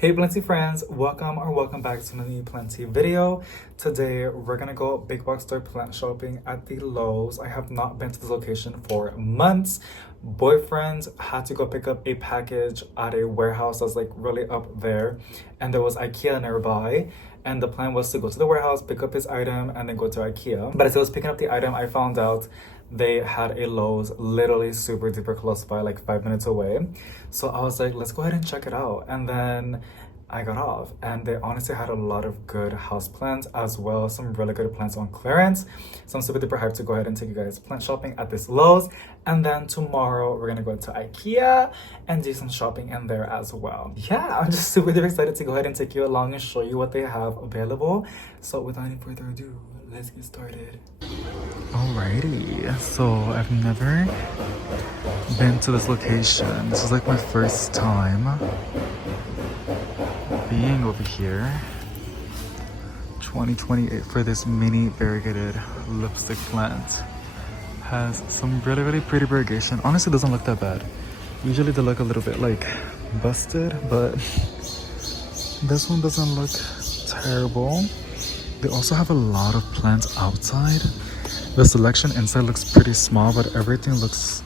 Hey Plenty friends, welcome back to my new Plenty video. Today we're gonna go big box store plant shopping at the Lowe's. I have not been to this location for months. Boyfriend had to go pick up a package at a warehouse that's like really up there, and there was IKEA nearby. And the plan was to go to the warehouse, pick up his item, and then go to IKEA. But as I was picking up the item, I found out they had a Lowe's literally super duper close by, like 5 minutes away. So I was like, let's go ahead and check it out. And then I got off, and they honestly had a lot of good houseplants as well as some really good plants on clearance. So I'm super duper hyped to go ahead and take you guys plant shopping at this Lowe's. And then tomorrow we're gonna go to IKEA and do some shopping in there as well. Yeah, I'm just super duper excited to go ahead and take you along and show you what they have available. So without any further ado, let's get started. Alrighty, so I've never been to this location. This is like my first time being over here. 2028 for this mini variegated lipstick plant. Has some really pretty variegation. Honestly, doesn't look that bad. Usually they look a little bit like busted, but this one doesn't look terrible. They also have a lot of plants outside. The selection inside looks pretty small, but everything looks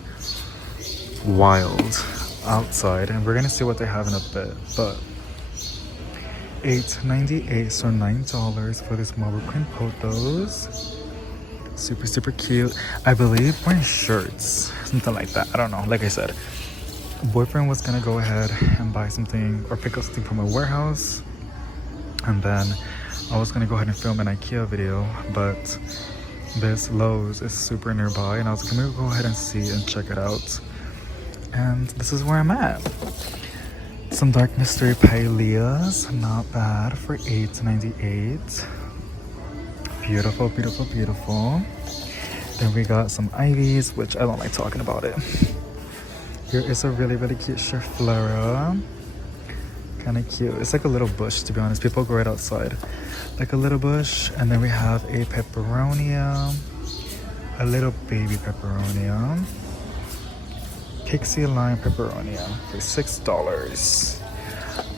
wild outside. And we're gonna see what they have in a bit. But $8.98, so $9 for this marble queen pothos. Super cute. I believe we're in Schertz, something like that. I don't know. Like I said, boyfriend was gonna go ahead and buy something or pick up something from a warehouse, and then I was gonna go ahead and film an IKEA video, but this Lowe's is super nearby, and I was gonna go ahead and see and check it out. And this is where I'm at. Some dark mystery pileas, not bad for $8.98. Beautiful. Then we got some ivies, which I don't like talking about it. Here is a really cute Schiflera. Kind of cute. It's like a little bush, to be honest. People grow it outside, like a little bush. And then we have a peperonia, a little baby peperonia. Pixie lime peperonia for $6.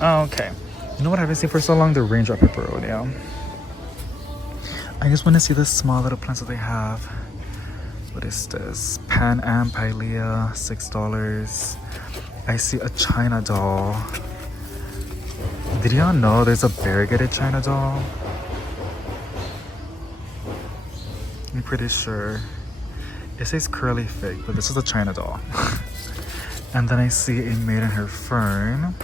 Okay, you know what I haven't seen for so long? The raindrop peperonia. I just want to see the small little plants that they have. What is this? Pan Am Pilea, $6. I see a China doll. Did y'all know there's a variegated China doll? I'm pretty sure. It says curly fig, but this is a China doll. And then I see a maidenhair fern,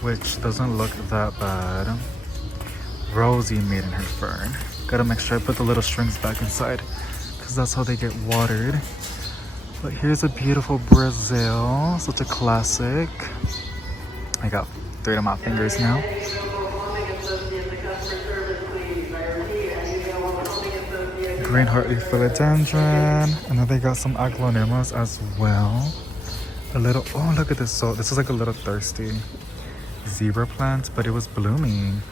which doesn't look that bad. Rosy maidenhair fern. Gotta make sure I put the little strings back inside, because that's how they get watered. But here's a beautiful Brazil, such a classic. I got 3 of my fingers now. Green heartleaf philodendron, and then they got some aglaonemas as well. A little, oh look at this, so this is like a little thirsty zebra plant, but it was blooming.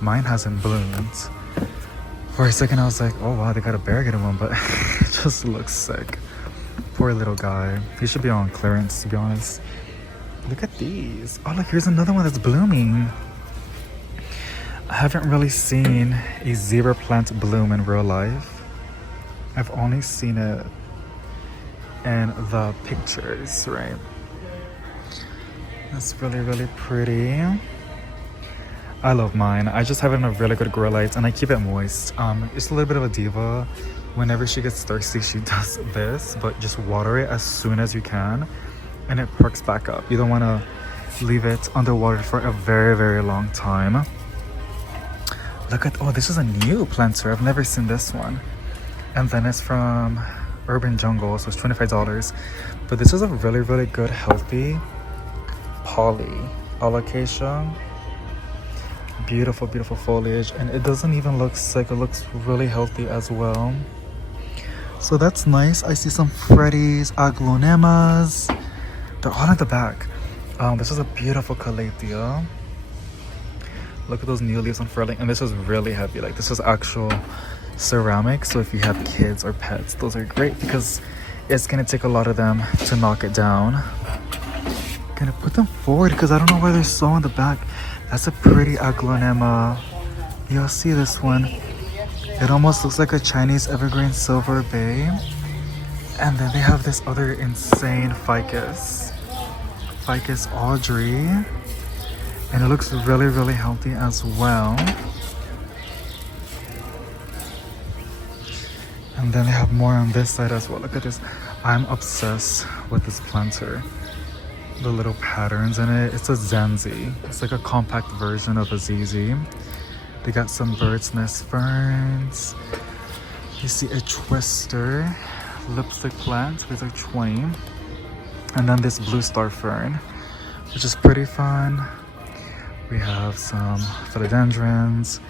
Mine hasn't bloomed. For a second I was like, oh wow, they got a variegated one, but it just looks sick. Poor little guy. He should be on clearance, to be honest. Look at these. Oh look, here's another one that's blooming. I haven't really seen a zebra plant bloom in real life. I've only seen it in the pictures, right? That's really pretty. I love mine. I just have it in a really good grow light, and I keep it moist. It's a little bit of a diva. Whenever she gets thirsty, she does this, but just water it as soon as you can, and it perks back up. You don't want to leave it underwater for a very long time. Look at, oh, this is a new planter. I've never seen this one. And then it's from Urban Jungle, so it's $25. But this is a really good, healthy poly alocasia. Beautiful foliage, and it doesn't even look sick. It looks really healthy as well. So that's nice. I see some Freddy's, aglaonemas. They're all at the back. This is a beautiful calathea. Look at those new leaves unfurling, and this is really heavy. Like, this is actual ceramic, so if you have kids or pets, those are great because it's gonna take a lot of them to knock it down. Gonna put them forward because I don't know why they're so on the back. That's a pretty aglonema. You'll see this one. It almost looks like a Chinese evergreen silver bay. And then they have this other insane ficus. Ficus Audrey. And it looks really, really healthy as well. And then they have more on this side as well. Look at this. I'm obsessed with this planter. The little patterns in it. It's a Zanzi. It's like a compact version of a ZZ. They got some bird's nest ferns. You see a twister, lipstick plant. These are 20. And then this blue star fern, which is pretty fun. We have some philodendrons,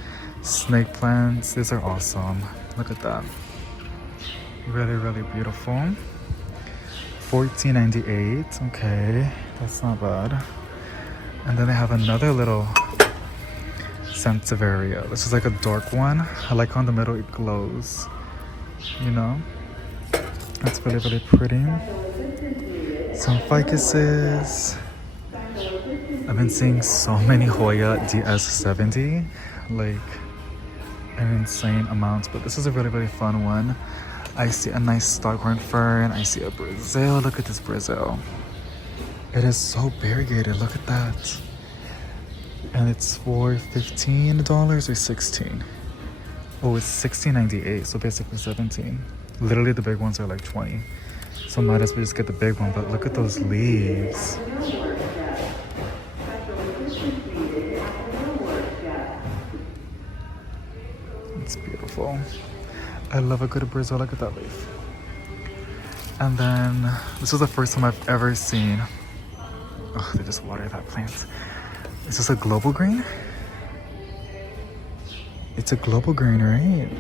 snake plants. These are awesome. Look at that. Really, really beautiful. $14.98. Okay, that's not bad. And then they have another little Sansevieria. This is like a dark one. I like how in the middle it glows. You know? That's really, really pretty. Some ficuses. I've been seeing so many Hoya DS70. Like an insane amount. But this is a really, really fun one. I see a nice Stoghorn fern. I see a Brazil. Look at this Brazil. It is so variegated. Look at that. And it's for $15 or $16. Oh, it's $16.98. So basically $17. Literally the big ones are like $20. So might as well just get the big one. But look at those leaves. It's beautiful. I love a good Brazil. Look at that leaf. And then this was the first time I've ever seen. Oh, they just water that plant. Is this a global green? It's a global green, right?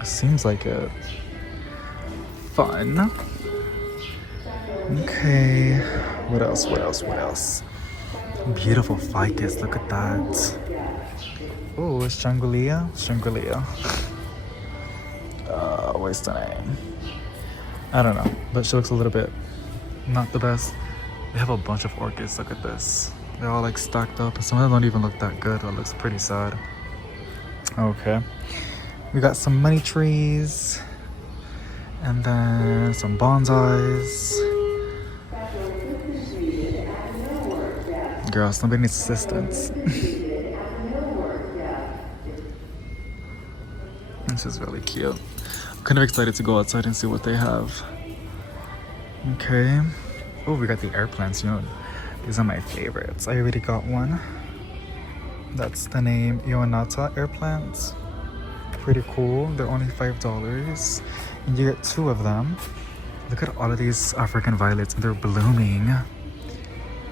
It seems like it. Fun. Okay. What else? What else? What else? Beautiful ficus. Look at that. Oh, it's Shangri-La. Shangri-La. What's the name? I don't know, but she looks a little bit not the best. They have a bunch of orchids. Look at this. They're all like stacked up. Some of them don't even look that good. That looks pretty sad. Okay. We got some money trees. And then some bonsais. Girl, somebody needs assistance. This is really cute. I'm kind of excited to go outside and see what they have. Okay. Oh, we got the air plants. You know, these are my favorites. I already got one. That's the name, Ionata air plants. Pretty cool. They're only $5. And you get 2 of them. Look at all of these African violets. And they're blooming.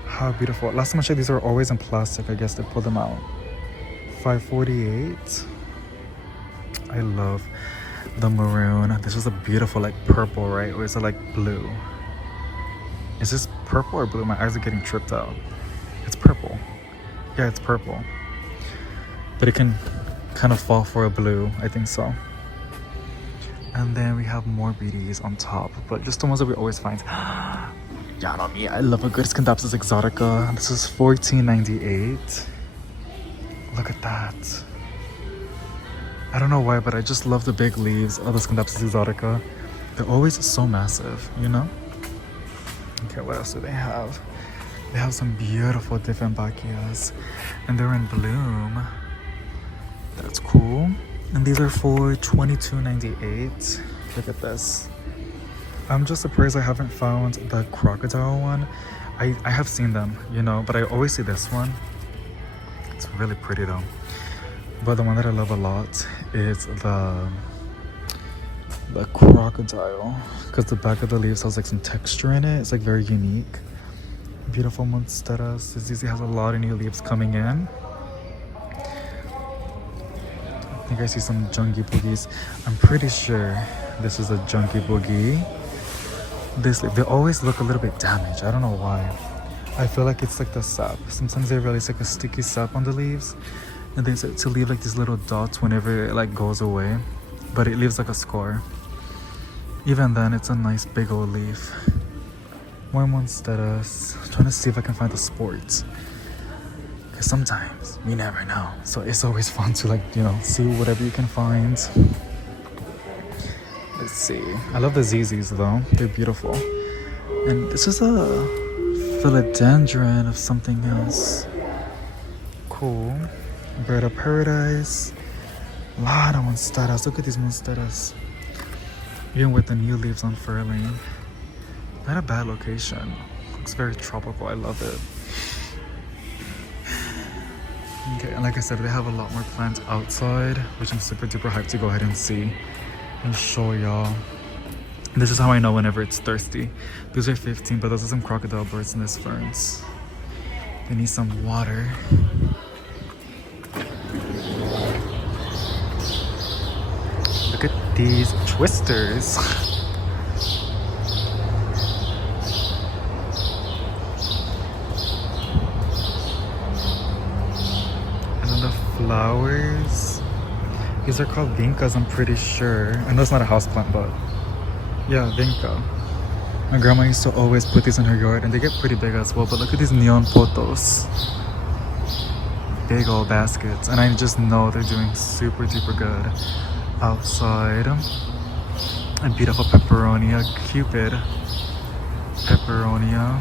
How beautiful. Last time I checked, these are always in plastic. I guess they pulled them out. $5.48. I love the maroon. This is a beautiful like purple, right? Or is it like blue? Is this purple or blue? My eyes are getting tripped out. It's purple. Yeah, it's purple. But it can kind of fall for a blue. I think so. And then we have more beauties on top. But just the ones that we always find. Yeah, not me. I love a good Scandapsus exotica. This is $14.98. Look at that. I don't know why, but I just love the big leaves of the Scandapsus exotica. They're always so massive, you know? Okay, what else do they have? They have some beautiful different Bacchias. And they're in bloom. That's cool. And these are for $22.98. Look at this. I'm just surprised I haven't found the crocodile one. I have seen them, you know, but I always see this one. It's really pretty though. But the one that I love a lot is the crocodile, because the back of the leaves has like some texture in it. It's like very unique. Beautiful monsteras. This usually has a lot of new leaves coming in. I think I see some junkie boogies. I'm pretty sure this is a junkie boogie. They always look a little bit damaged. I don't know why. I feel like it's like the sap. Sometimes they release like a sticky sap on the leaves. And they start to leave like these little dots whenever it like goes away, but it leaves like a score. Even then, it's a nice big old leaf. More monsteras. Trying to see if I can find the sports. Because sometimes you never know. So it's always fun to, like, you know, see whatever you can find. Let's see. I love the ZZs though. They're beautiful. And this is a philodendron of something else. Cool. Bird of paradise. A lot of monsteras. Look at these monsteras. Even with the new leaves unfurling. Not a bad location. Looks very tropical. I love it. Okay, and like I said, they have a lot more plants outside, which I'm super duper hyped to go ahead and see and show y'all. This is how I know whenever it's thirsty. These are 15, but those are some crocodile birds in this ferns. They need some water. Look at these twisters. And then the flowers. These are called vincas, I'm pretty sure. I know it's not a houseplant, but yeah, vinca. My grandma used to always put these in her yard, and they get pretty big as well. But look at these neon potos. Big old baskets. And I just know they're doing super duper good outside. A beautiful peperonia, Cupid peperonia.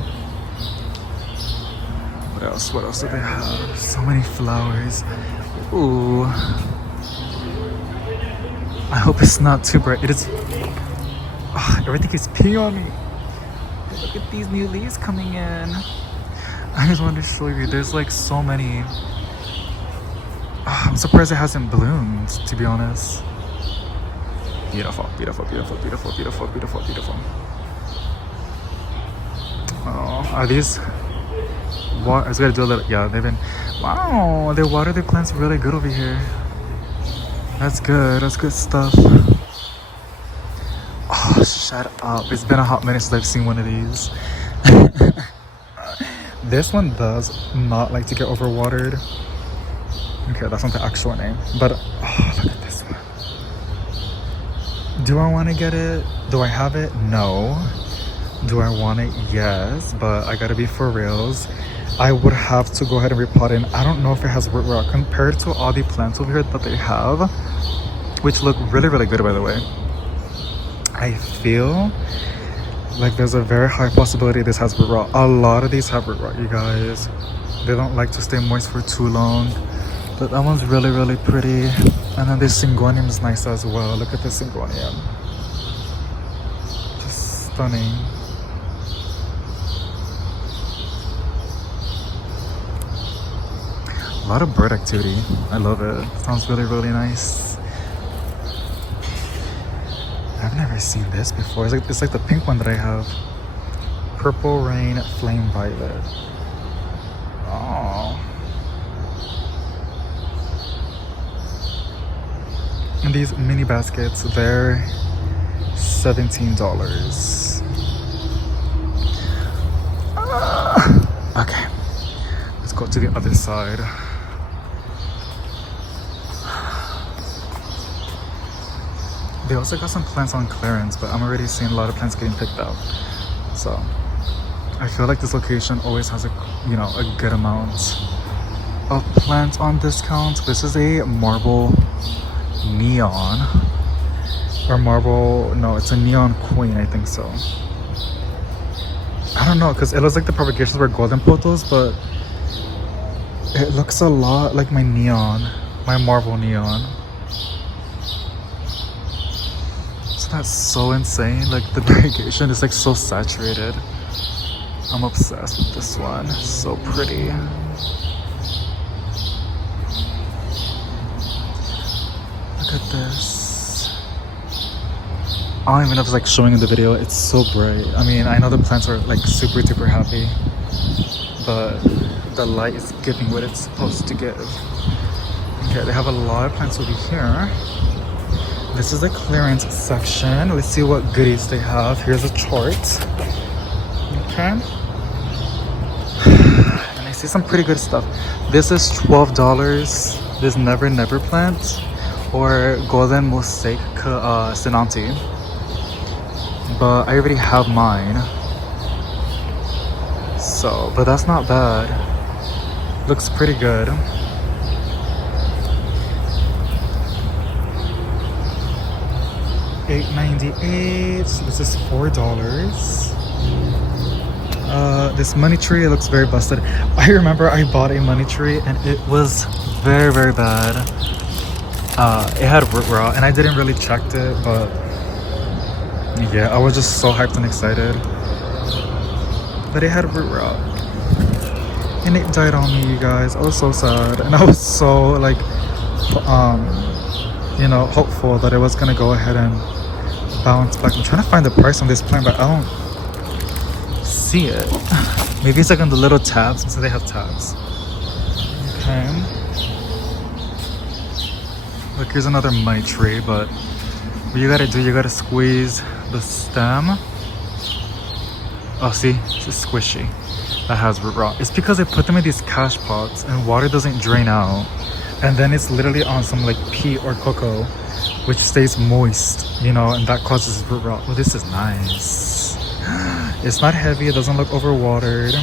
What else? What else do they have? So many flowers. Ooh. I hope it's not too bright. It is. Oh, everything is peeing on me. Look at these new leaves coming in. I just wanted to show you. There's like so many. Oh, I'm surprised it hasn't bloomed, to be honest. Beautiful, beautiful, beautiful, beautiful, beautiful, beautiful, beautiful. Oh, are these? I was gonna do a little. Yeah, they've been. Wow, they water their plants really good over here. That's good. That's good stuff. Oh, shut up. It's been a hot minute since I've seen one of these. This one does not like to get overwatered. Okay, that's not the actual name. But, oh, look at this one. Do I want to get it? Do I have it? No. Do I want it? Yes. But I gotta be for reals. I would have to go ahead and repot it. I don't know if it has root rot compared to all the plants over here that they have, which look really, really good, by the way. I feel like there's a very high possibility this has root rot. A lot of these have root rot, you guys. They don't like to stay moist for too long. But that one's really, really pretty. And then this syngonium is nice as well. Look at this syngonium. Just stunning. A lot of bird activity. I love it. Sounds really, really nice. I've never seen this before. It's like the pink one that I have. Purple Rain Flame Violet. Oh. And these mini baskets, they're $17. Okay. Let's go to the other side. They also got some plants on clearance, but I'm already seeing a lot of plants getting picked up. So I feel like this location always has a good amount of plants on discount. This is a marble neon. Or marble, no, it's a neon queen, I think so. I don't know, because it looks like the propagations were golden potos, but it looks a lot like my neon, my marble neon. That's so insane. Like the variegation is like so saturated. I'm obsessed with this one. It's so pretty. Look at this. I don't even know if it's like showing in the video. It's so bright. I mean, I know the plants are like super duper happy, but the light is giving what it's supposed to give. Okay, they have a lot of plants over here. This is the clearance section. Let's see what goodies they have. Here's a chart. Okay. And I see some pretty good stuff. This is $12. This Never Never plant or Golden Mosaic Senanti. But I already have mine. so, but that's not bad. Looks pretty good. $8.98. So this is $4. This money tree, it looks very busted. I remember I bought a money tree and it was very, very bad. It had root rot and I didn't really check it, but yeah, I was just so hyped and excited. But it had root rot and it died on me, you guys. I was so sad and I was so like you know, hopeful that it was gonna go ahead and bounce back. I'm trying to find the price on this plant, but I don't see it. Maybe it's like on the little tabs, so they have tabs. Okay. Look, here's another money tree, but what you gotta do, you gotta squeeze the stem. Oh, see, it's just squishy. That has root rot. It's because they put them in these cash pots and water doesn't drain out. And then it's literally on some like peat or cocoa, which stays moist, you know, and that causes root rot. Well, this is nice. It's not heavy, it doesn't look overwatered.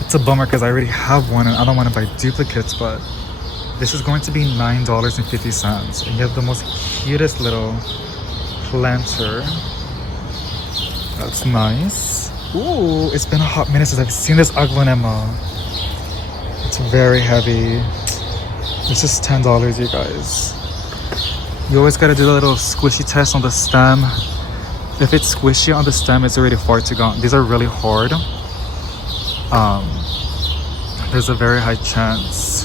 It's a bummer because I already have one and I don't want to buy duplicates, but this is going to be $9.50. And you have the most cutest little planter. That's nice. Ooh, it's been a hot minute since I've seen this aglonema. It's very heavy. This is $10, you guys. You always gotta do the little squishy test on the stem. If it's squishy on the stem, it's already far too gone. These are really hard. There's a very high chance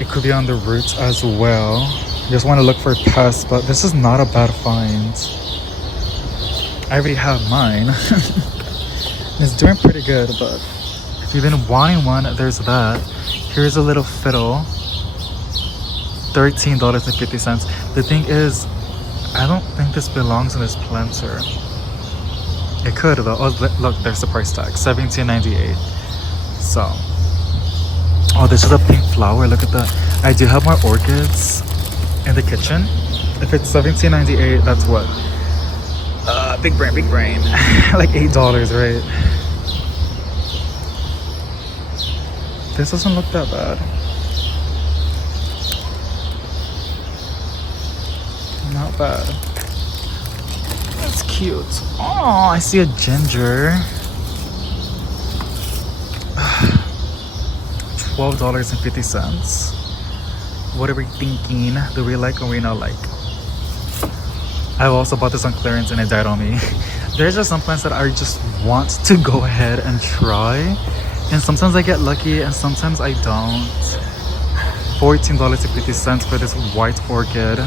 it could be on the roots as well. You just want to look for pests, but this is not a bad find. I already have mine. It's doing pretty good, but if you've been wanting one, there's that. Here's a little fiddle. $13.50. The thing is, I don't think this belongs in this planter. It could though. Oh, look, there's the price tag. $17.98. So, oh, this is a pink flower. Look at that. I do have more orchids in the kitchen. If it's $17.98, that's what? Big brain, big brain. Like $8, right? This doesn't look that bad. Not bad. That's cute. Oh, I see a ginger. $12.50. What are we thinking? Do we like or we not like? I've also bought this on clearance and it died on me. There's just some plants that I just want to go ahead and try. And sometimes I get lucky and sometimes I don't. $14.50 for this white orchid.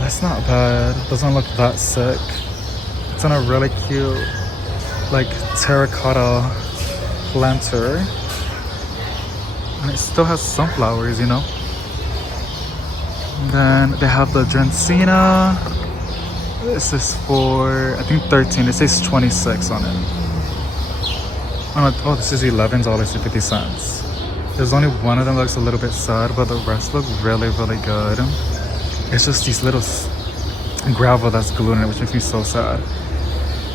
That's not bad. Doesn't look that sick. It's on a really cute, like, terracotta planter. And it still has sunflowers, you know. And then they have the Drancena. This is for, I think 13. It says 26 on it. Oh, this is $11.50. There's only one of them that looks a little bit sad, but the rest look really, really good. It's just these little gravel that's glued in it, which makes me so sad.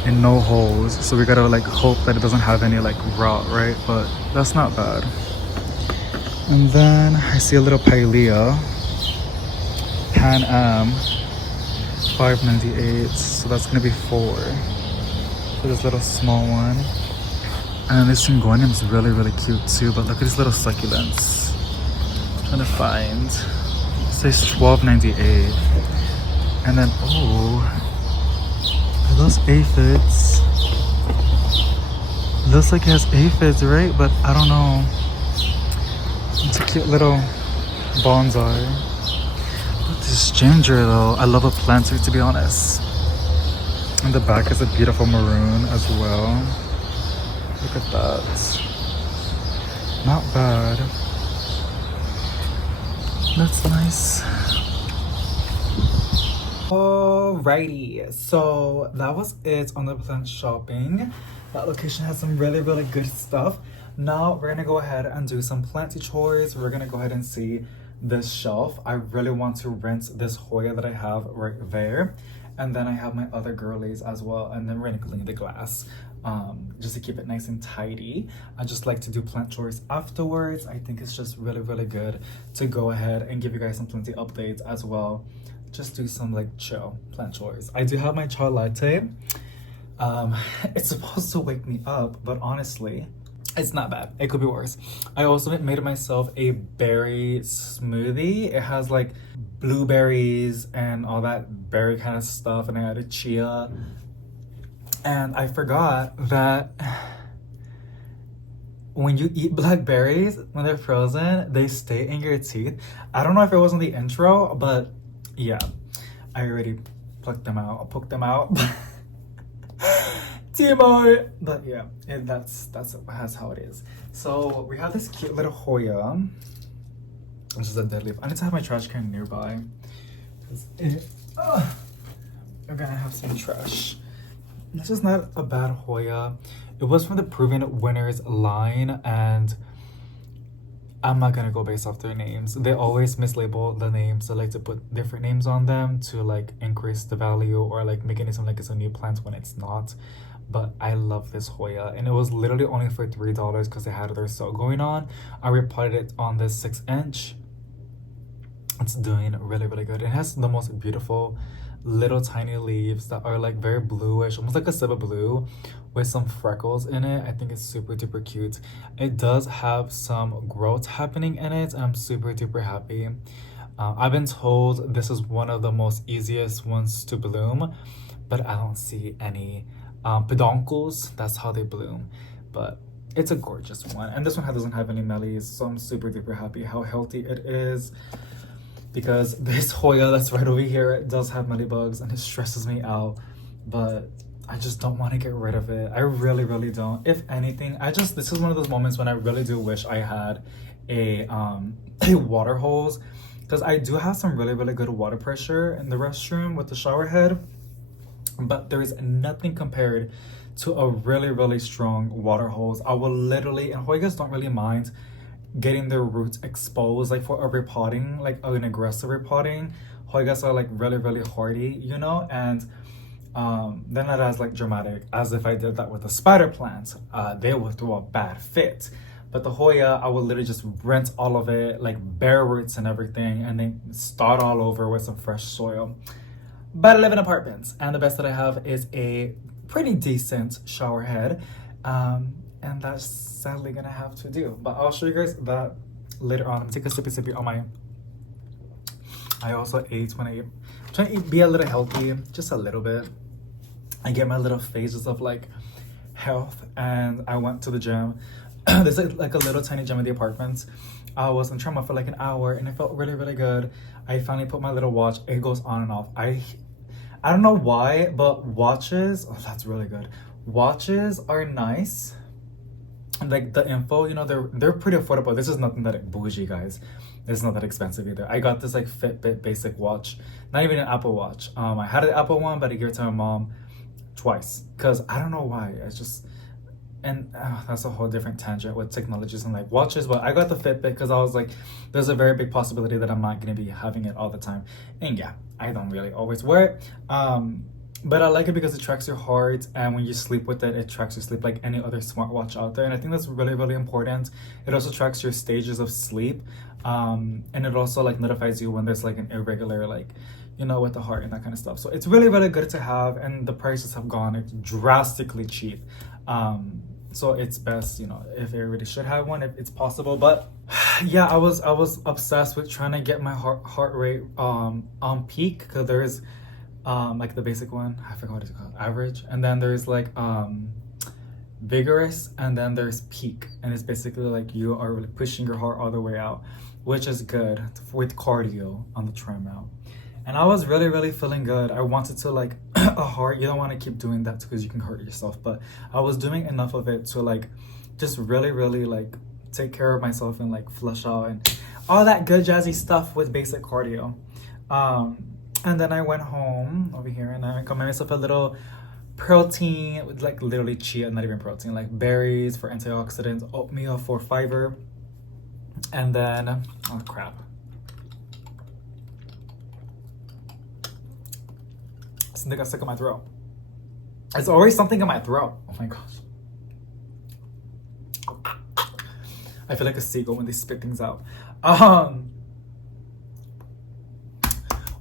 And no holes, so we gotta like hope that it doesn't have any like rot, right? But that's not bad. And then I see a little Pilea, Pan Am, $5.98. So that's gonna be $4 for this little small one. And this Syngonium is really, really cute too. But look at these little succulents. I'm trying to find. It says $12.98. And then, oh, are those aphids? Looks like it has aphids, right? But I don't know. It's a cute little bonsai. Look, this ginger though. I love a planter, to be honest. And the back is a beautiful maroon as well. Look at that. Not bad. That's nice. Alrighty, so that was it on the plant shopping. That location has some really, really good stuff. Now we're gonna go ahead and do some planty chores. We're gonna go ahead and see this shelf. I really want to rinse this Hoya that I have right there. And then I have my other girlies as well. And then we're gonna clean the glass. just to keep it nice and tidy. I just like to do plant chores afterwards. I think it's just really, really good to go ahead and give you guys some plenty updates as well. Just do some like chill plant chores. I do have my chai latte. It's supposed to wake me up, but honestly, it's not bad. It could be worse. I also made myself a berry smoothie. It has like blueberries and all that berry kind of stuff, and I added chia. And I forgot that when you eat blackberries, when they're frozen, they stay in your teeth. I don't know if it was in the intro, but yeah, I already plucked them out, poked them out. Timo! But yeah, that's how it is. So we have this cute little Hoya, which is a dead leaf. I need to have my trash can nearby, because we're gonna have some trash. This is not a bad Hoya. It was from the Proven Winners line, and I'm not gonna go based off their names. They always mislabel the names. They like to put different names on them to like increase the value or like making it sound like it's a new plant when it's not. But I love this Hoya, and it was literally only for $3 because they had their sale going on. I repotted it on this 6-inch. It's doing really, really good. It has the most beautiful little tiny leaves that are like very bluish, almost like a civet blue with some freckles in it. I think it's super duper cute. It does have some growth happening in it, and I'm super duper happy. I've been told this is one of the most easiest ones to bloom, but I don't see any peduncles. That's how they bloom, but it's a gorgeous one. And this one doesn't have any mellies, so I'm super duper happy how healthy it is, because this Hoya that's right over here, it does have mealybugs and it stresses me out, but I just don't want to get rid of it. I really, really don't. If anything, this is one of those moments when I really do wish I had a water hose, because I do have some really, really good water pressure in the restroom with the shower head, but there is nothing compared to a really, really strong water hose. I will literally, and Hoyas don't really mind getting their roots exposed, like for a repotting, like an aggressive repotting. Hoyas are like really, really hardy, you know, and then that is like dramatic, as if I did that with a spider plant. They would throw a bad fit. But the Hoya, I would literally just rinse all of it, like bare roots and everything, and then start all over with some fresh soil. But I live in apartments, and the best that I have is a pretty decent shower head, and that's sadly gonna have to do. But I'll show you guys that later on. I'm gonna take a sippy on my. I also ate when I trying to be a little healthy, just a little bit. I get my little phases of like health, and I went to the gym. There's like a little tiny gym in the apartments. I was on treadmill for like an hour, and it felt really, really good. I finally put my little watch. It goes on and off. I don't know why, but watches, oh, that's really good. Watches are nice. Like the info, you know, they're pretty affordable. This is nothing that bougie, guys. It's not that expensive either. I got this like Fitbit basic watch, not even an Apple Watch. I had an Apple one, but I gave it to my mom twice, because I don't know why. It's just, and that's a whole different tangent with technologies and like watches. But I got the Fitbit because I was like, there's a very big possibility that I'm not going to be having it all the time. And yeah, I don't really always wear it. But I like it because it tracks your heart, and when you sleep with it, it tracks your sleep like any other smartwatch out there. And I think that's really, really important. It also tracks your stages of sleep, and it also like notifies you when there's like an irregular, like, you know, with the heart and that kind of stuff. So it's really, really good to have, and the prices have gone drastically cheap. So it's best, you know, if everybody should have one, if it's possible. But yeah, I was obsessed with trying to get my heart rate on peak, because there's like the basic one, I forgot what it's called, average, and then there's like vigorous, and then there's peak, and it's basically like you are really pushing your heart all the way out, which is good with cardio on the treadmill. And I was really, really feeling good. I wanted to like a heart. You don't want to keep doing that because you can hurt yourself, but I was doing enough of it to like just really, really like take care of myself and like flush out and all that good jazzy stuff with basic cardio. And then I went home over here, and I got myself a little protein with like literally chia, not even protein, like berries for antioxidants, oatmeal for fiber, and then, oh crap. Something got stuck in my throat. It's always something in my throat. Oh my gosh. I feel like a seagull when they spit things out.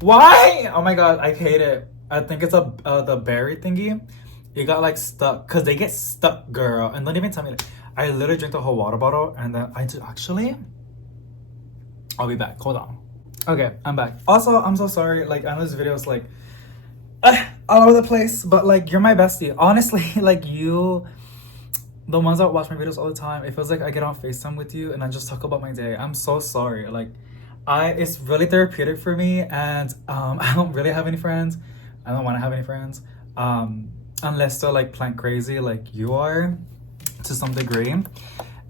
Why? Oh my god, I hate it. I think it's the berry thingy. It got like stuck, cause they get stuck, girl. And don't even tell me. Like, I literally drank the whole water bottle, and then I do actually. I'll be back. Hold on. Okay, I'm back. Also, I'm so sorry. Like, I know this video is like all over the place, but like, you're my bestie. Honestly, like you, the ones that watch my videos all the time, it feels like I get on FaceTime with you and I just talk about my day. I'm so sorry. Like, it's really therapeutic for me, and I don't really have any friends. I don't want to have any friends, unless they're like plant crazy, like you are, to some degree.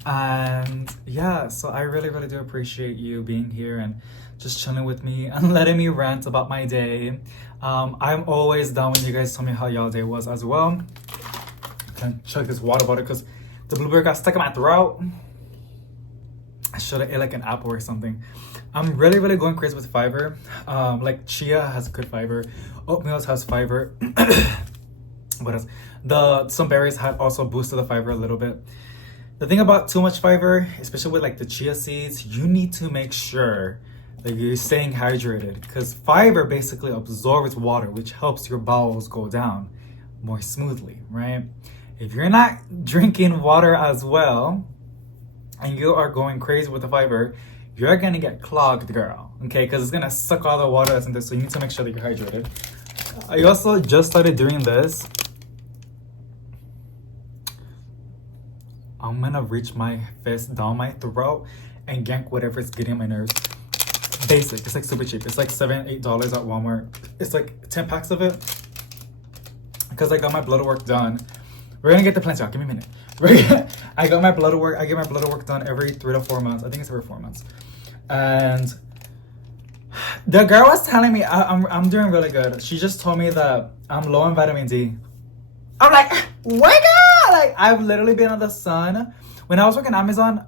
And yeah, so I really, really do appreciate you being here and just chilling with me and letting me rant about my day. I'm always down when you guys tell me how y'all day was as well. Can chug this water bottle because the blueberry got stuck in my throat. I should have ate like an apple or something. I'm really, really going crazy with fiber. Like chia has good fiber. Oatmeal has fiber. What else? Some berries had also boosted the fiber a little bit. The thing about too much fiber, especially with like the chia seeds, you need to make sure that you're staying hydrated, because fiber basically absorbs water, which helps your bowels go down more smoothly, right? If you're not drinking water as well, and you are going crazy with the fiber, you're gonna get clogged, girl, okay? Because it's gonna suck all the water that's in there, so you need to make sure that you're hydrated. I also just started doing this. I'm gonna reach my fist down my throat and yank whatever is getting on my nerves. Basic, it's like super cheap. It's like $7-8 at Walmart. It's like 10 packs of it. Because I got my blood work done. We're gonna get the plants out. Give me a minute. I get my blood work done every 3 to 4 months. I think it's every 4 months. And the girl was telling me I'm doing really good. She just told me that I'm low on vitamin D. I'm like, wake up! Like, I've literally been on the sun. When I was working Amazon,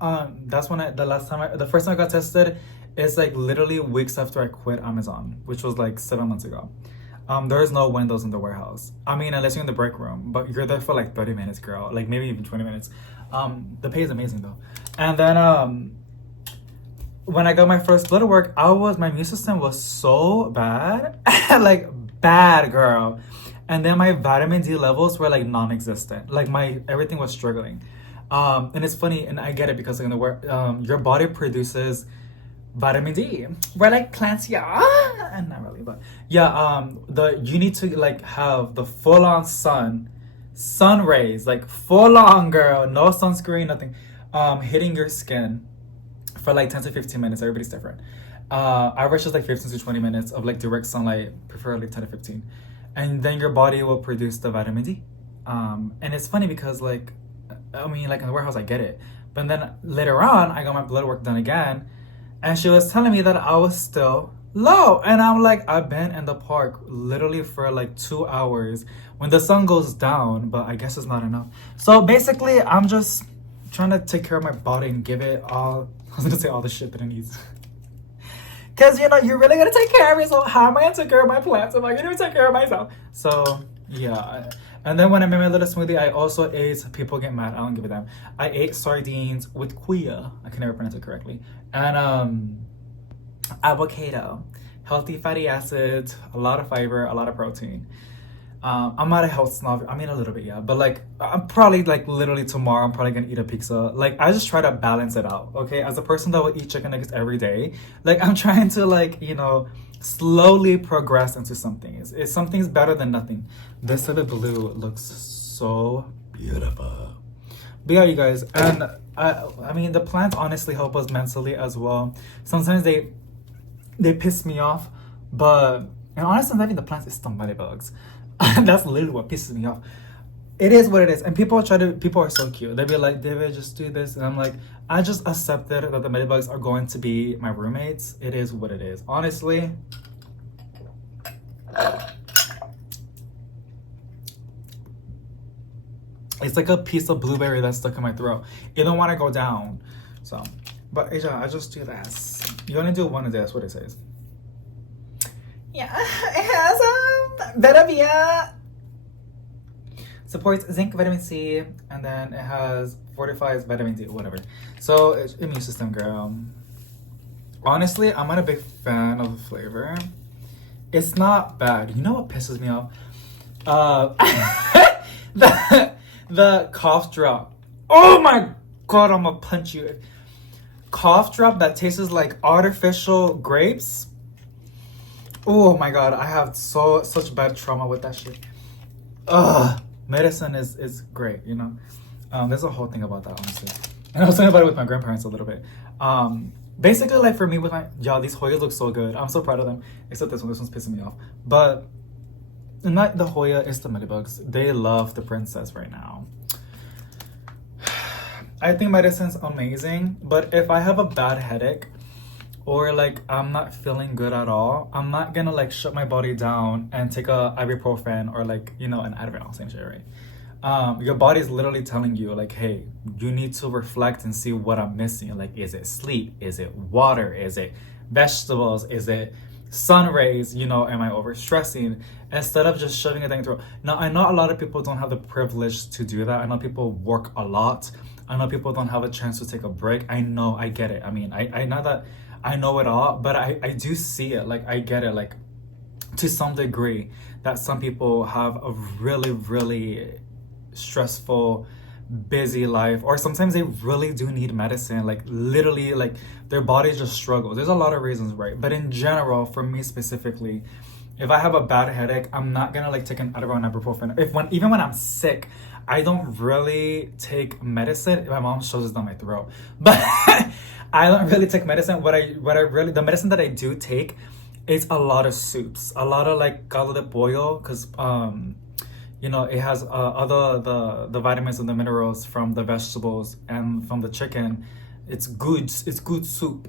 that's when the first time I got tested, it's like literally weeks after I quit Amazon, which was like 7 months ago. There's no windows in the warehouse. I mean, unless you're in the break room, but you're there for like 30 minutes, girl. Like maybe even 20 minutes. The pay is amazing though. And then when I got my first blood work, my immune system was so bad. Like bad, girl. And then my vitamin D levels were like non-existent. Like everything was struggling. And it's funny, and I get it because like, your body produces vitamin D. We're like plants, yeah, and not really, but yeah. You need to like have the full-on sun rays, like full-on, girl, no sunscreen, nothing, hitting your skin for like 10 to 15 minutes. Everybody's different. Average is like 15 to 20 minutes of like direct sunlight, preferably 10 to 15, and then your body will produce the vitamin D. And it's funny because like, I mean, like in the warehouse, I get it, but then later on, I got my blood work done again. And she was telling me that I was still low. And I'm like, I've been in the park literally for like 2 hours when the sun goes down, but I guess it's not enough. So basically, I'm just trying to take care of my body and give it all, I was gonna say all the shit that it needs. Because, you know, you're really gonna take care of yourself. How am I gonna take care of my plants if I can even take care of myself? So, yeah. And then when I made my little smoothie, I also ate, people get mad, I don't give a damn. I ate sardines with quia, I can never pronounce it correctly, and avocado, healthy fatty acids, a lot of fiber, a lot of protein. I'm not a health snob, I mean a little bit, yeah, but like, I'm probably like literally tomorrow, I'm probably gonna eat a pizza. Like, I just try to balance it out, okay? As a person that will eat chicken nuggets every day, like I'm trying to like, you know, slowly progress into something. It's something's better than nothing. This other blue looks so beautiful. But yeah, you guys, and I mean the plants honestly help us mentally as well. Sometimes they piss me off, but and honestly, not even the plants, it's stung by the bugs. That's literally what pisses me off. It is what it is, and people are so cute. They be like, David, just do this, and I'm like, I just accepted that the medybugs are going to be my roommates. It is what it is, honestly. It's like a piece of blueberry that's stuck in my throat. It don't want to go down. So, but Asia, I just do this. You only do one of this. What it says? Yeah, it has better be supports zinc, vitamin C, and then it has fortifies vitamin D, whatever. So it's immune system, girl. Honestly, I'm not a big fan of the flavor. It's not bad. You know what pisses me off? The cough drop. Oh my god, I'm gonna punch you. Cough drop that tastes like artificial grapes. Oh my god, I have such bad trauma with that shit. Ugh, medicine is great, you know. There's a whole thing about that, honestly. And I was talking about it with my grandparents a little bit. Basically, like for me with my these Hoyas look so good. I'm so proud of them. Except this one. This one's pissing me off. But not the Hoya, it's the Medibugs. They love the princess right now. I think medicine's amazing, but if I have a bad headache or like I'm not feeling good at all, I'm not gonna like shut my body down and take a ibuprofen or like, you know, an Advil, same shit, right? Your body's literally telling you like, hey, you need to reflect and see what I'm missing. Like, is it sleep? Is it water? Is it vegetables? Is it sun rays? You know, am I overstressing? Instead of just shoving it down your throat. Now, I know a lot of people don't have the privilege to do that. I know people work a lot. I know people don't have a chance to take a break. I know, I get it. I mean, I know that I know it all, but I do see it. Like, I get it, like, to some degree, that some people have a really, really stressful, busy life, or sometimes they really do need medicine. Like, literally, like, their body just struggles. There's a lot of reasons, right? But in general, for me specifically, if I have a bad headache, I'm not gonna like take an Advil and ibuprofen. Even when I'm sick, I don't really take medicine. My mom shoves it down my throat, but I don't really take medicine. The medicine that I do take is a lot of soups, a lot of like caldo de pollo, because you know, it has the vitamins and the minerals from the vegetables and from the chicken. It's good soup.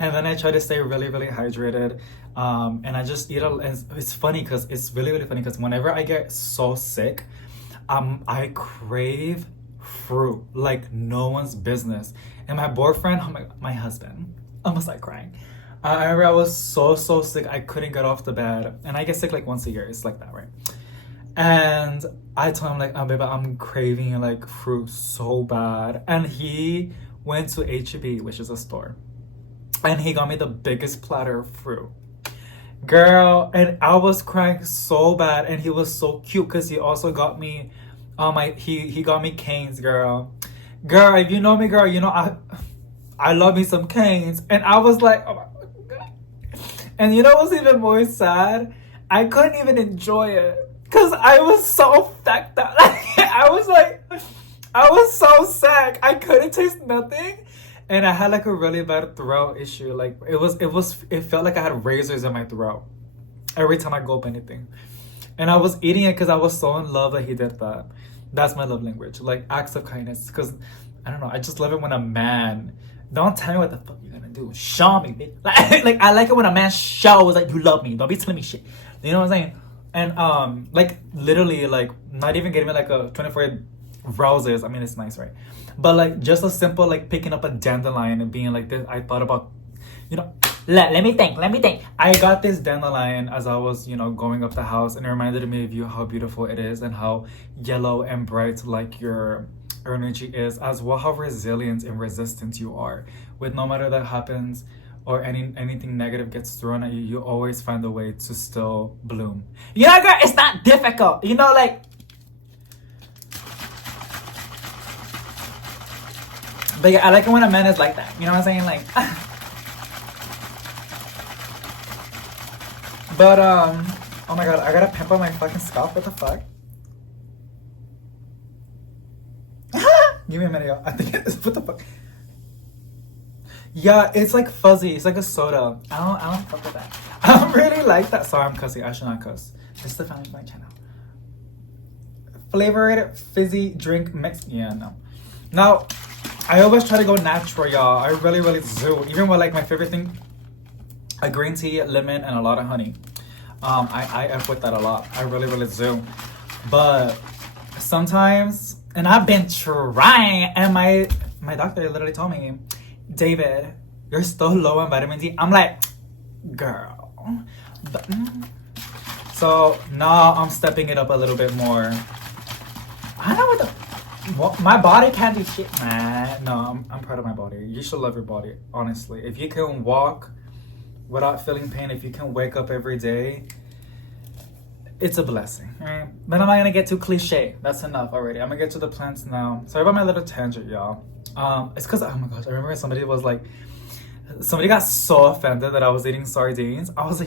And then I try to stay really, really hydrated. And I just eat and it's funny because it's really, really funny because whenever I get so sick, I crave fruit like no one's business. And my boyfriend, my husband, I almost like crying. I remember I was so sick, I couldn't get off the bed. And I get sick like once a year. It's like that, right? And I told him like, oh, baby, I'm craving like fruit so bad. And he went to H-E-B, which is a store. And he got me the biggest platter of fruit. Girl, and I was crying so bad. And he was so cute because he also got me, he got me canes, girl. Girl, if you know me, girl, you know I love me some canes. And I was like, oh my God. And you know what's even more sad? I couldn't even enjoy it. Because I was so fucked up. I was so sick. I couldn't taste nothing. And I had like a really bad throat issue. Like it felt like I had razors in my throat every time I gulp anything. And I was eating it because I was so in love that he did that. That's my love language. Like acts of kindness. Because I don't know, I just love it when a man, don't tell me what the fuck you're gonna do. Show me, bitch. Like I like it when a man shows like you love me. Don't be telling me shit. You know what I'm saying? And like literally like not even getting me like a 24 roses. I mean, it's nice, right? But like just a simple like picking up a dandelion and being like this. I thought about, you know, let me think. I got this dandelion as I was, you know, going up the house, and it reminded me of you, how beautiful it is and how yellow and bright like your energy is, as well how resilient and resistant you are. With no matter that happens or anything negative gets thrown at you, you always find a way to still bloom. You know, girl, it's not difficult. You know, like, but yeah, I like it when a man is like that. You know what I'm saying? Like, but oh my god, I gotta pimp on my fucking scalp. What the fuck? Give me a minute, y'all. I think it's, what the fuck? Yeah, it's like fuzzy. It's like a soda. I don't fuck with that. I don't really like that. Sorry, I'm cussing. I should not cuss. This is the Family Fun channel. Flavored fizzy drink mix. Yeah, no. Now, I always try to go natural, y'all. I really, really do. Even with like my favorite thing, a green tea, lemon, and a lot of honey. I F with that a lot. I really, really do. But sometimes, and I've been trying, and my doctor literally told me, David, you're still low on vitamin D. I'm like, girl. But, so now I'm stepping it up a little bit more. I don't know my body can't do shit. Nah, no, I'm proud of my body. You should love your body, honestly. If you can walk without feeling pain, if you can wake up every day, it's a blessing, right? But I'm not gonna get too cliche. That's enough already. I'm gonna get to the plants now. Sorry about my little tangent, y'all. It's because, oh my gosh, I remember somebody got so offended that I was eating sardines. I was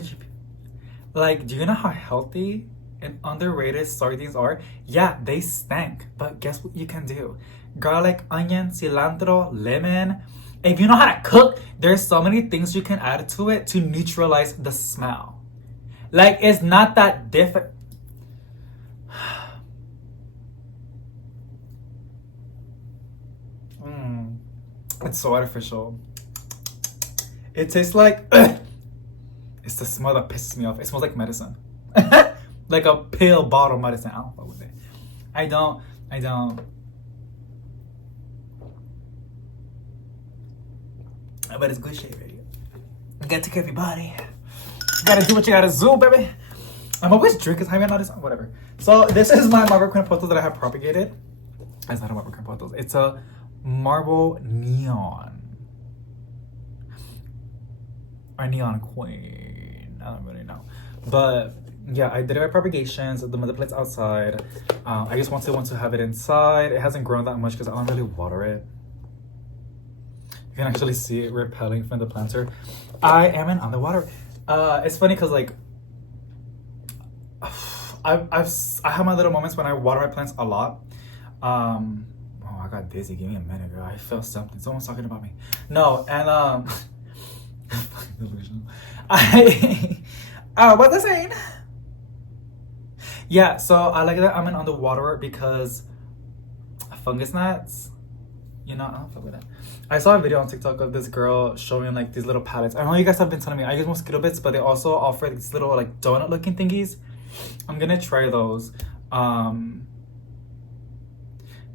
like, do you know how healthy and underrated sardines are? Yeah, they stank, but guess what you can do? Garlic, onion, cilantro, lemon. If you know how to cook, there's so many things you can add to it to neutralize the smell. Like, it's not that different. It's so artificial. It tastes like it's the smell that pisses me off. It smells like medicine. Like a pill bottle medicine. I don't fuck with it. I don't. But it's good shit, baby. You gotta take care of your body. You gotta do what you gotta do, baby. I'm always drinking. I mean, not this. Whatever. So this is my marble creme potos that I have propagated. It's not a marble creme potos. It's a marble neon. Or neon queen. I don't really know. But yeah, I did it by propagations. The mother plate's outside. I just want to have it inside. It hasn't grown that much because I don't really water it. You can actually see it repelling from the planter. I am an underwater. It's funny because like I have my little moments when I water my plants a lot. Oh, I got dizzy. Give me a minute, girl. I felt something. Someone's talking about me. No, and what was I saying? Yeah, so I like that I'm an underwater because fungus gnats. You know, I don't fuck with that. I saw a video on TikTok of this girl showing like these little pallets. I know you guys have been telling me I use mosquito bits, but they also offer these little like donut looking thingies. I'm gonna try those.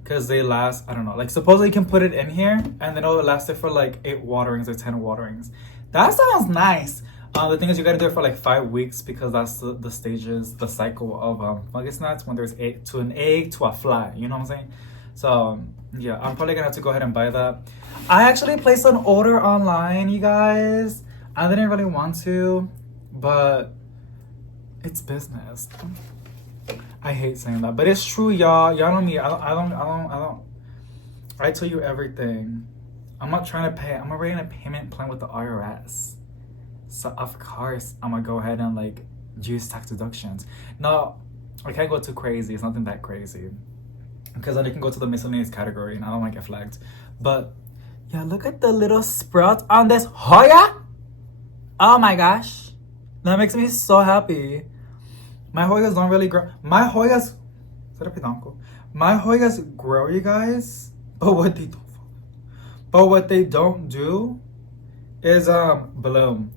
Because they last, I don't know, like supposedly you can put it in here and then it'll last it for like 8 waterings or 10 waterings. That sounds nice. The thing is you gotta do it for like 5 weeks because that's the stages, the cycle of fungus gnats when there's an egg to a fly, you know what I'm saying? So yeah, I'm probably gonna have to go ahead and buy that. I actually placed an order online, you guys. I didn't really want to, but it's business. I hate saying that, but it's true, y'all. Y'all know me. I tell you everything. I'm not trying to pay. I'm already in a payment plan with the IRS. So of course, I'm gonna go ahead and like use tax deductions. No, I can't go too crazy. It's nothing that crazy. Because then you can go to the miscellaneous category and I don't want to get flagged. But yeah, look at the little sprout on this Hoya. Oh my gosh. That makes me so happy. My Hoyas don't really grow. My Hoyas grow, you guys. But what they don't do is bloom.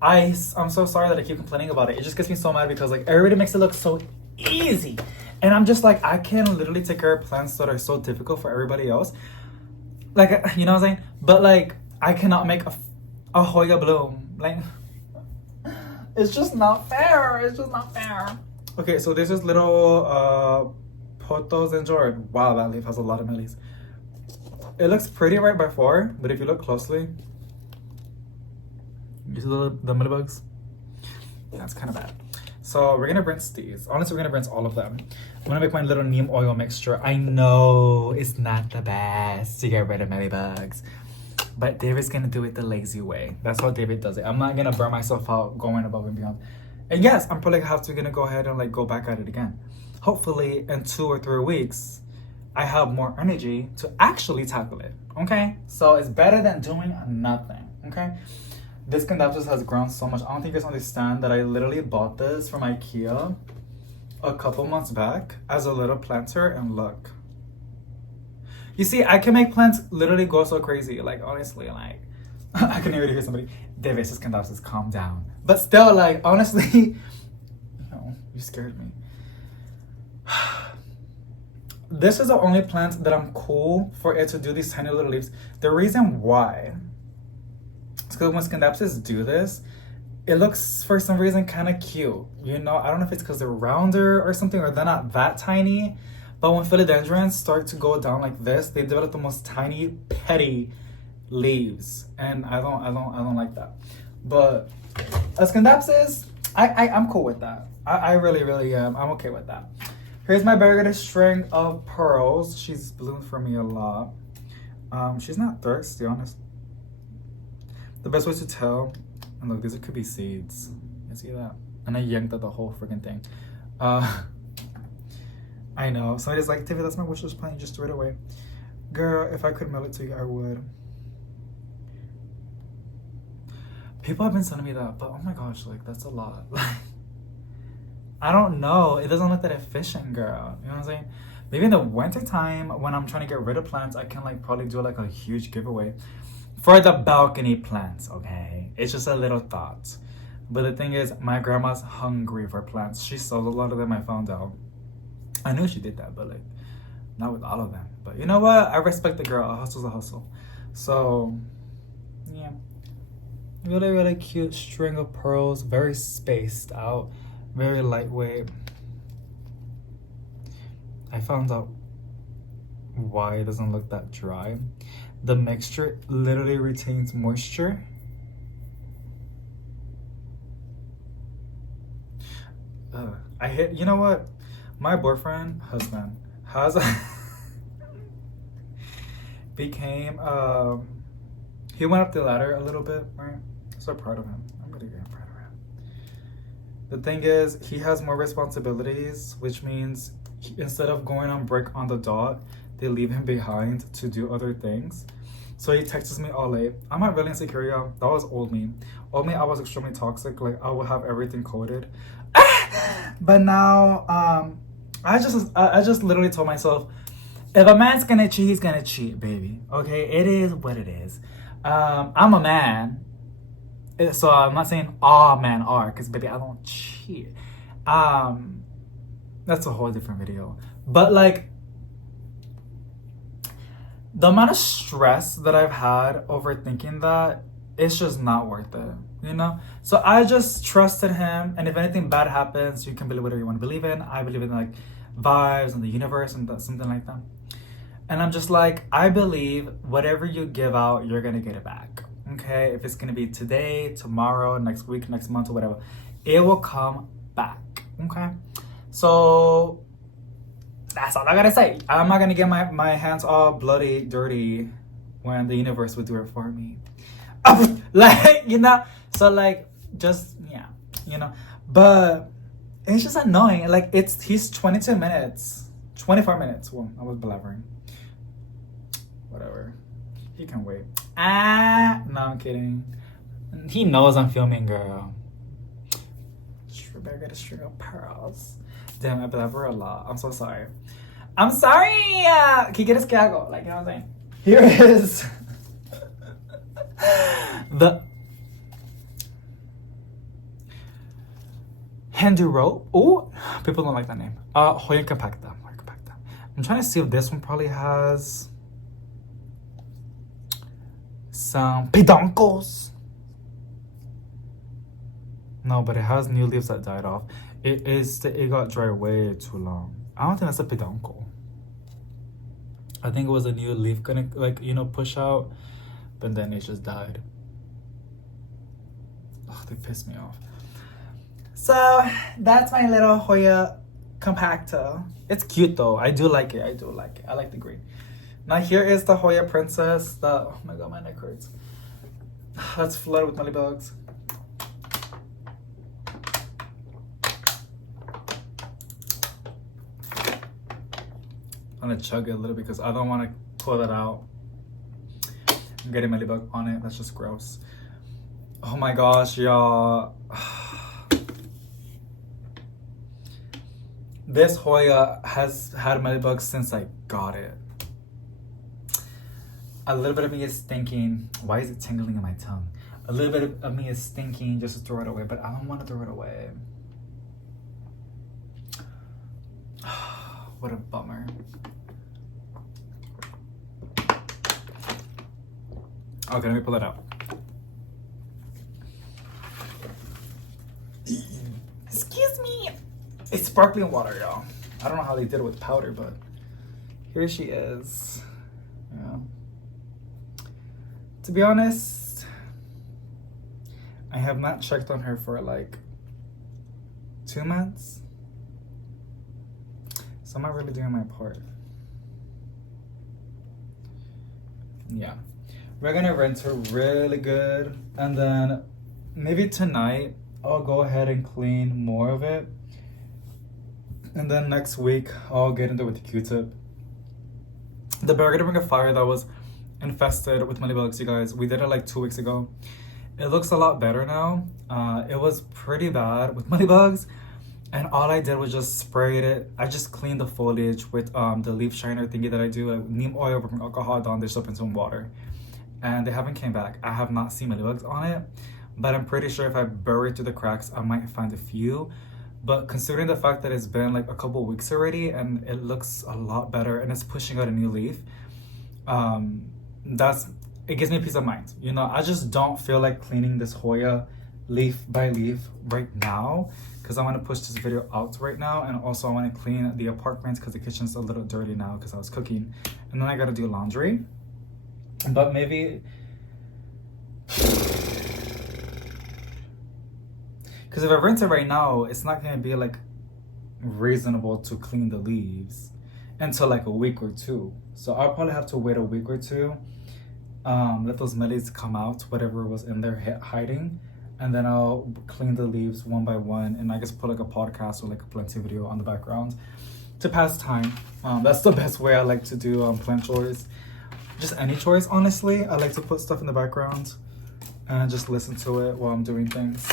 I'm so sorry that I keep complaining about it. It just gets me so mad because like everybody makes it look so easy. And I'm just like, I can literally take care of plants that are so difficult for everybody else. Like, you know what I'm saying? But like, I cannot make a Hoya bloom. Like, it's just not fair. It's just not fair. Okay, so there's this little potos and Jordan. Wow, that leaf has a lot of mealies. It looks pretty right before, but if you look closely, you see the mealybugs? That's kind of bad. So we're gonna rinse these. Honestly, we're gonna rinse all of them. I'm gonna make my little neem oil mixture. I know it's not the best to get rid of mealybugs, but David's gonna do it the lazy way. That's how David does it. I'm not gonna burn myself out going above and beyond. And yes, I'm probably gonna go ahead and like go back at it again. Hopefully in 2 or 3 weeks, I have more energy to actually tackle it. Okay? So it's better than doing nothing. Okay? This Candapsus has grown so much. I don't think you guys understand that I literally bought this from IKEA a couple months back as a little planter, and look. You see, I can make plants literally go so crazy. Like, honestly, like, I can even hear somebody, David, this Candapsus, calm down. But still, like, honestly, no, you scared me. This is the only plant that I'm cool for it to do these tiny little leaves. The reason why, because when Scandapsus do this, it looks for some reason kind of cute. You know, I don't know if it's because they're rounder or something, or they're not that tiny, But when philodendrons start to go down like this, they develop the most tiny, petty leaves, and I don't like that. But Scandapsis, I'm cool with that. I really am. I'm okay with that. Here's my burgundy string of pearls. She's bloomed for me a lot. She's not thirsty, honest. The best way to tell, and look, these could be seeds. You see that? And I yanked out the whole freaking thing. I know. Somebody's like, Tiffy, that's my wish list plan. You just threw it away. Girl, if I could mail it to you, I would. People have been sending me that, but oh my gosh, like, that's a lot. Like, I don't know. It doesn't look that efficient, girl. You know what I'm saying? Maybe in the winter time, when I'm trying to get rid of plants, I can like probably do like a huge giveaway for the balcony plants, okay? It's just a little thought. But the thing is, my grandma's hungry for plants. She sold a lot of them, I found out. I knew she did that, but like, not with all of them. But you know what? I respect the girl. A hustle's a hustle. So, yeah. Really cute string of pearls. Very spaced out. Very lightweight. I found out why it doesn't look that dry. The mixture literally retains moisture. You know what? My boyfriend, husband, has became, he went up the ladder a little bit, right? So proud of him. I'm really proud of him. The thing is, he has more responsibilities, which means instead of going on break on the dot, they leave him behind to do other things. So he texts me all late. I'm not really insecure, y'all. That was old me. Old me, I was extremely toxic. Like, I would have everything coded. But now, I just literally told myself, if a man's gonna cheat, he's gonna cheat, baby. Okay, it is what it is. I'm a man, so I'm not saying all men are, because baby, I don't cheat. That's a whole different video. But like, the amount of stress that I've had overthinking that, it's just not worth it, you know? So I just trusted him, and if anything bad happens, you can believe whatever you want to believe in. I believe in like vibes and the universe and something like that. And I'm just like, I believe whatever you give out, you're gonna get it back. Okay? If it's gonna be today, tomorrow, next week, next month, or whatever, it will come back. Okay? So that's all I gotta say. I'm not gonna get my hands all bloody, dirty when the universe would do it for me. Like, you know? So like, just, yeah, you know? But it's just annoying. Like, he's 22 minutes, 24 minutes. Well, I was blabbering. Whatever. He can wait. No, I'm kidding. He knows I'm filming, girl. I got a string of pearls. Damn, I blabber a lot. I'm so sorry. I'm sorry. ¿Qué quieres que hago? Like, you know what I'm saying? Here is the handy rope. Oh, people don't like that name. Hoya compacta. I'm trying to see if this one probably has some peduncles. No, but it has new leaves that died off. It got dry way too long. I don't think that's a peduncle. I think it was a new leaf gonna, like, you know, push out, but then it just died. Oh, they pissed me off. So that's my little Hoya compactor. It's cute though. I do like it. I like the green. Now here is the Hoya Princess. Oh my god, my neck hurts. That's flooded with mealybugs. I'm gonna chug it a little because I don't want to pull that out. I'm getting mealybug on it. That's just gross. Oh my gosh, y'all. This Hoya has had mealybugs since I got it. A little bit of me is thinking, why is it tingling in my tongue? A little bit of me is thinking just to throw it away, but I don't want to throw it away. What a bummer. Okay, let me pull it out. Excuse me. It's sparkling water, y'all. I don't know how they did it with powder, but here she is. Yeah. To be honest, I have not checked on her for like 2 months. So I'm not really doing my part. Yeah. We're gonna rinse her really good. And then maybe tonight I'll go ahead and clean more of it. And then next week I'll get into it with the Q-tip. The Burger to Bring a Fire that was infested with mealybugs, you guys, we did it like 2 weeks ago. It looks a lot better now. It was pretty bad with mealybugs, and all I did was just sprayed it. I just cleaned the foliage with the leaf shiner thingy that I do, like neem oil, rubbing alcohol, dawn dish soap, and some water. And they haven't came back. I have not seen mealybugs on it, but I'm pretty sure if I bury it through the cracks, I might find a few. But considering the fact that it's been like a couple weeks already and it looks a lot better and it's pushing out a new leaf, it gives me peace of mind. You know, I just don't feel like cleaning this Hoya leaf by leaf right now because I want to push this video out right now, and also I want to clean the apartment because the kitchen's a little dirty now because I was cooking, and then I gotta do laundry. But maybe because if I rinse it right now, it's not gonna be like reasonable to clean the leaves until like a week or two. So I'll probably have to wait a week or two, let those mealies come out, whatever was in there hiding, and then I'll clean the leaves one by one, and I just put like a podcast or like a plenty video on the background to pass time. That's the best way I like to do plant chores. Just any chores, honestly. I like to put stuff in the background and just listen to it while I'm doing things.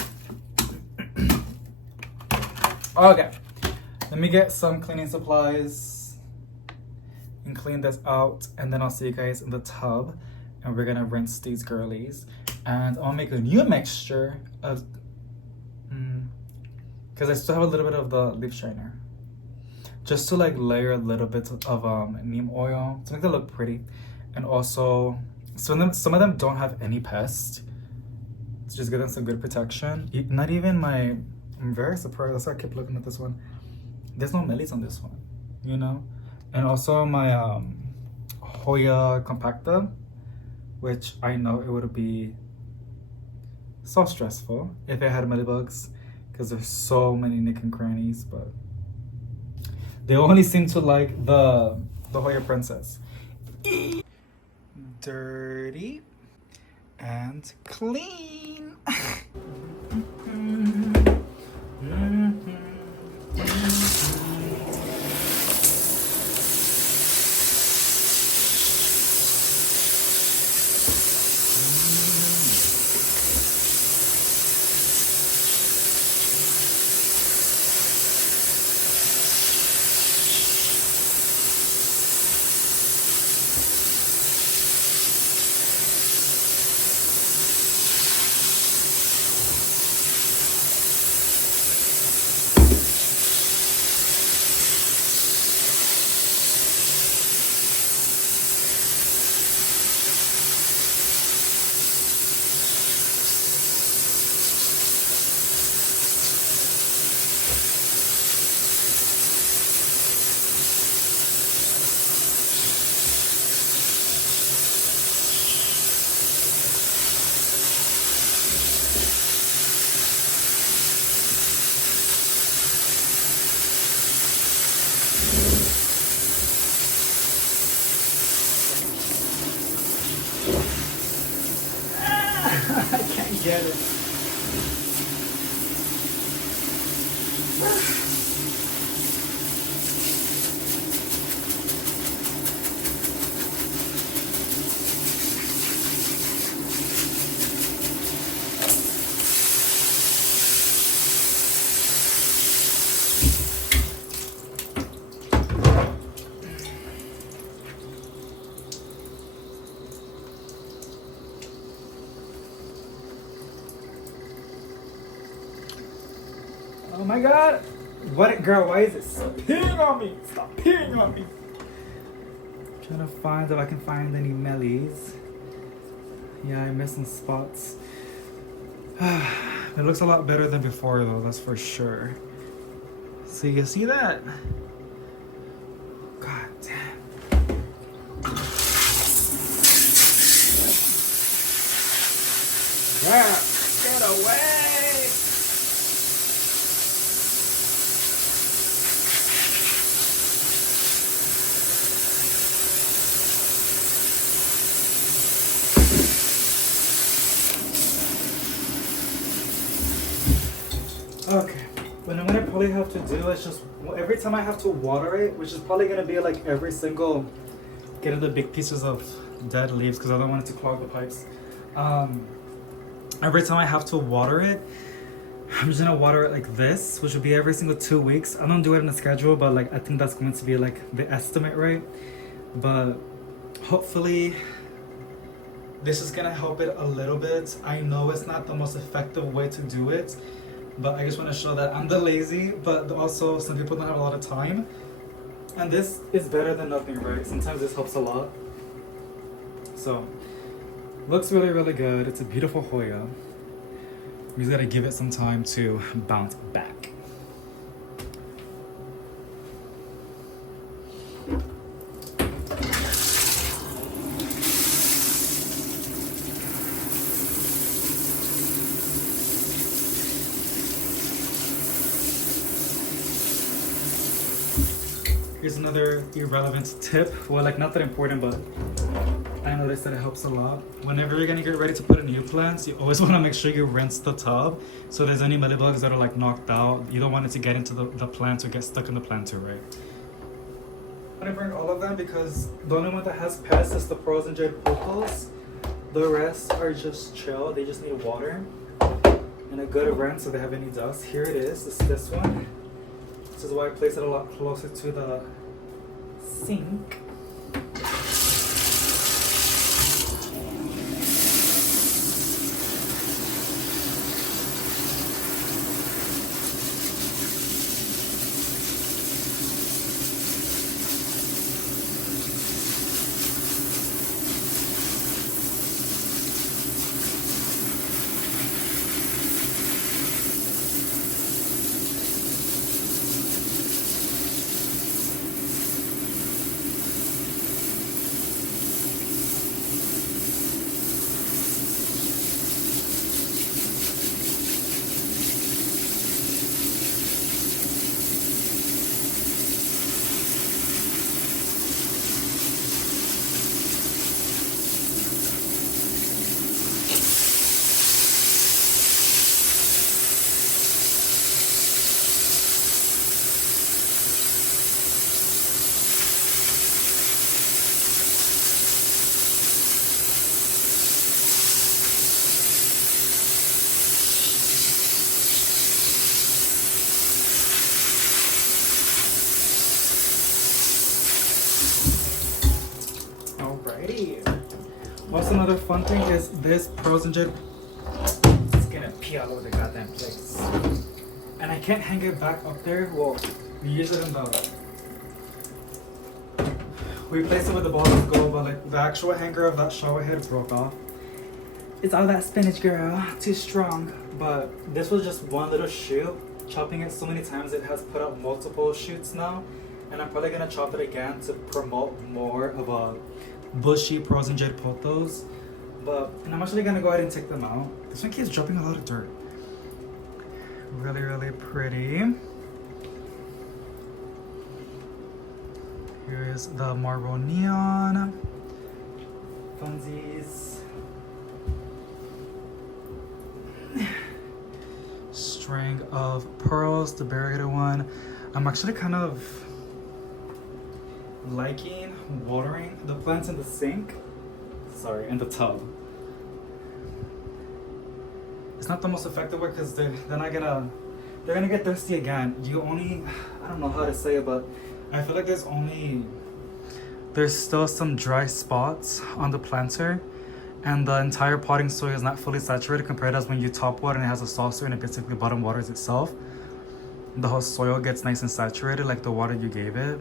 Okay, let me get some cleaning supplies and clean this out, and then I'll see you guys in the tub, and we're gonna rinse these girlies, and I'll make a new mixture of because I still have a little bit of the leaf shiner, just to like layer a little bit of neem oil to make them look pretty. And also some of them don't have any pests, to just give them some good protection. Not even my, I'm very surprised, that's why I kept looking at this one. There's no mealies on this one, you know. And also my Hoya compacta, which I know it would be so stressful if it had mealybugs because there's so many nick and crannies, but they only seem to like the Hoya Princess. Dirty and clean. I can't get it. Oh my god! What, girl, why is it peeing on me? Stop peeing on me! I'm trying to find if I can find any mealies. Yeah, I'm missing spots. It looks a lot better than before though, that's for sure. So you see that? God damn. Get away! Okay, what I'm gonna probably have to do is just, every time I have to water it, which is probably gonna be like every single, getting the big pieces of dead leaves because I don't want it to clog the pipes. Every time I have to water it, I'm just gonna water it like this, which would be every single 2 weeks. I don't do it in a schedule, but like I think that's going to be like the estimate, right? But hopefully this is gonna help it a little bit. I know it's not the most effective way to do it, but I just want to show that I'm the lazy, but also some people don't have a lot of time. And this is better than nothing, right? Sometimes this helps a lot. So, looks really, really good. It's a beautiful Hoya. We just gotta give it some time to bounce back. Here's another irrelevant tip. Well, like not that important, but I noticed that it helps a lot. Whenever you're gonna get ready to put in new plants, you always wanna make sure you rinse the tub. So there's any mealybugs that are like knocked out, you don't want it to get into the plant or get stuck in the plant too, right? I'm gonna bring all of them because the only one that has pests is the frozen jade pothos. The rest are just chill, they just need water and a good rinse so they have any dust. Here it is, it's this one. This is why I place it a lot closer to the sink. Also, another fun thing is this frozen jade. It's gonna pee all over the goddamn place. And I can't hang it back up there. Well, we use it in the. We place it with the ball of gold, but like the actual hanger of that shower head broke off. It's all that spinach, girl. Too strong. But this was just one little shoot. Chopping it so many times, it has put out multiple shoots now. And I'm probably gonna chop it again to promote more of a bushy frozen jade pothos. And I'm actually gonna go ahead and take them out. This one keeps dropping a lot of dirt. Really, really pretty. Here's the marble neon. Funsies. String of pearls, the barrier one. I'm actually kind of liking watering the plants in the sink. Sorry, in the tub. It's not the most effective way because they're gonna get thirsty again. I don't know how to say it, but I feel like there's still some dry spots on the planter, and the entire potting soil is not fully saturated compared to as when you top water and it has a saucer and it basically bottom waters itself. The whole soil gets nice and saturated like the water you gave it.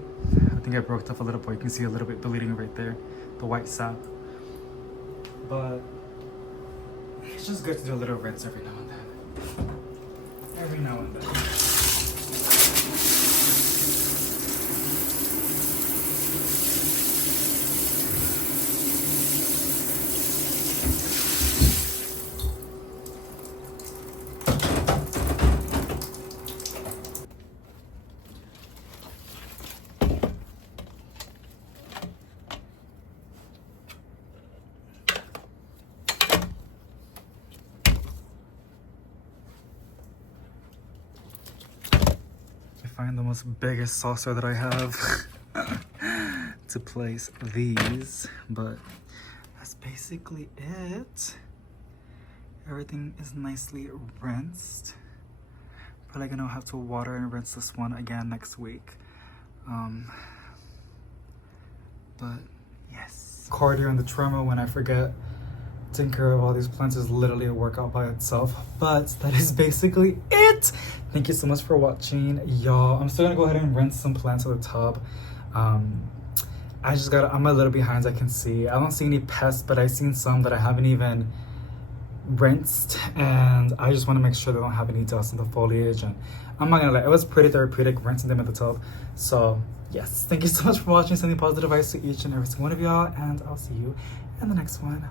I think I broke it off a little bit. You can see a little bit bleeding right there, the white sap. But it's just good to do a little rinse every now and then. Every now and then. find the most biggest saucer that I have to place these, but that's basically it. Everything is nicely rinsed. Probably gonna have to water and rinse this one again next week. But yes. Cardio and the trimmer when I forget taking care of all these plants is literally a workout by itself. But that is basically it. Thank you so much for watching, y'all. I'm still gonna go ahead and rinse some plants in the tub. I'm a little behind, as I can see. I don't see any pests, but I've seen some that I haven't even rinsed, and I just want to make sure they don't have any dust in the foliage. And I'm not gonna lie, it was pretty therapeutic rinsing them in the tub. So yes, thank you so much for watching. Sending positive vibes to each and every single one of y'all, and I'll see you in the next one.